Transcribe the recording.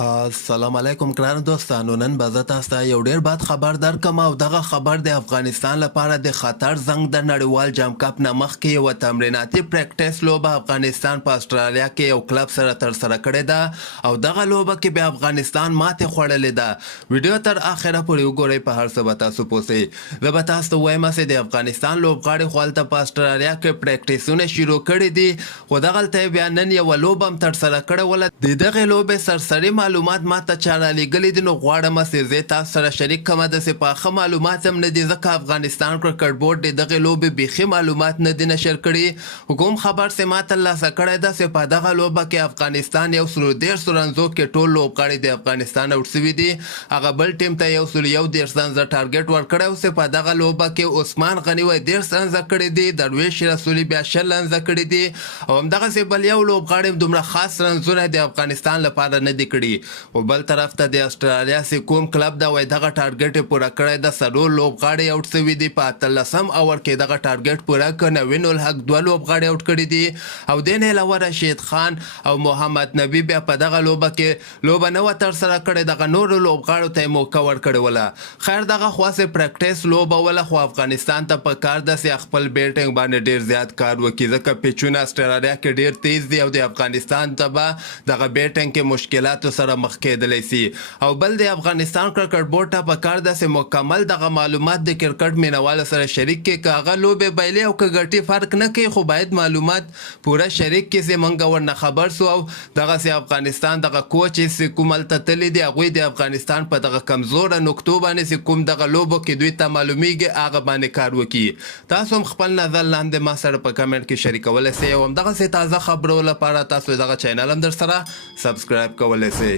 السلام علیکم ګرانو دوستانو. نن به زه تاسو ته یو ډیر بد خبر درکم او دغه خبر د افغانستان لپاره د خطر زنګ د نړیوال جام کپ نه مخکې یوه تمریناتي پریکټیس لوبه افغانستان په استرالیا کې یو کلب سره ترسره کړې ده او دغه لوبه کې به افغانستان ماتې خوړلې ده. ویډیو تر اخره پورې وګورئ، په هر څه به تاسو پوه سئ. زه به تاسو ته وایم چې د افغانستان لوبغاړي خو هلته په استرالیا کې پریکټیسونه شروع کړي دي، خو دغلته یې بیا نن یوه لوبه هم ترسره کړې وله. د دغې لوبې سرسري معلومات ماته چا رالیږلي دي، نو غواړم چې زه تاسو سره شریک کړم. داسې پاخه معلومات هم نه دي، ځکه افغانستان کرکټ بورډ د دغې لوبې بیخي معلومات نه دي نشر کړي. کوم خبر چې ما ترلاسه کړی ده چې په دغه لوبه کې افغانستان 113 رنزو کې ټول لوبغاړي د افغانستان اوټ سوي دي. هغه بل ټیم ته 111 رنزه ټارګټ ورکړی او چې په دغه لوبه کې عثمان غني 10 رنزه کړي دي، درویش رسولي بیا 10 رنزه کړي دي، او همدغسې بل یو لوبغاړی هم دومره خاص رنزونه د افغانستان لپاره نه دي کړي. او بل طرف ته د استرالیا چې کوم کلب ده وایي دغه ټارګټ یې پوره کړی ده، 4 لوبغاړي اوټ سوي دي. په 18 اوور کې دغه ټارګټ پوره کړ. نوین الحق 2 لوبغاړي اوټ کړي دي، او دې نه علاوه رشید خان او محمد نبی بیا په دغه لوبه کې لوبه نه وه ترسره کړې. دغه نورو لوبغاړو ته یې موقع ورکړې وله. خیر دغه خواصې پریکټیس لوبه وله، خو افغانستان ته په کار ده چې خپل بیټینګ باندې ډېر زیات کار وکړي، ځکه پیچونه استرالیا کې ډېر تیز دي او د افغانستان ته به دغه بیټینګ کې مشکلاتو سره مخ کېدلی سي. او بل د افغانستان کرکټ بورډ ته په کار ده چې مکمل دغه معلومات د کرکټ مینوالو سره شریک کړي. که هغه لوبې بایلې او که ګټې فرق نه کوي، خو باید معلومات پوره شریک کړي چې موږ ورنه خبر سو. او دغسې افغانستان دغه کوچ چې کوم هلته تللی دی، هغوی د افغانستان په دغه کمزوره نقطو باندې چې کوم دغه لوبو کې دوی ته معلومیږي هغه باندې کار وکړي. تاسو هم خپل نظر لاندې ما سره په کمنټ کې شریکولی سئ، او همدغسې تازه خبرو لپاره تاسو دغه چینل هم در سره سبسکرایب کولی سئ.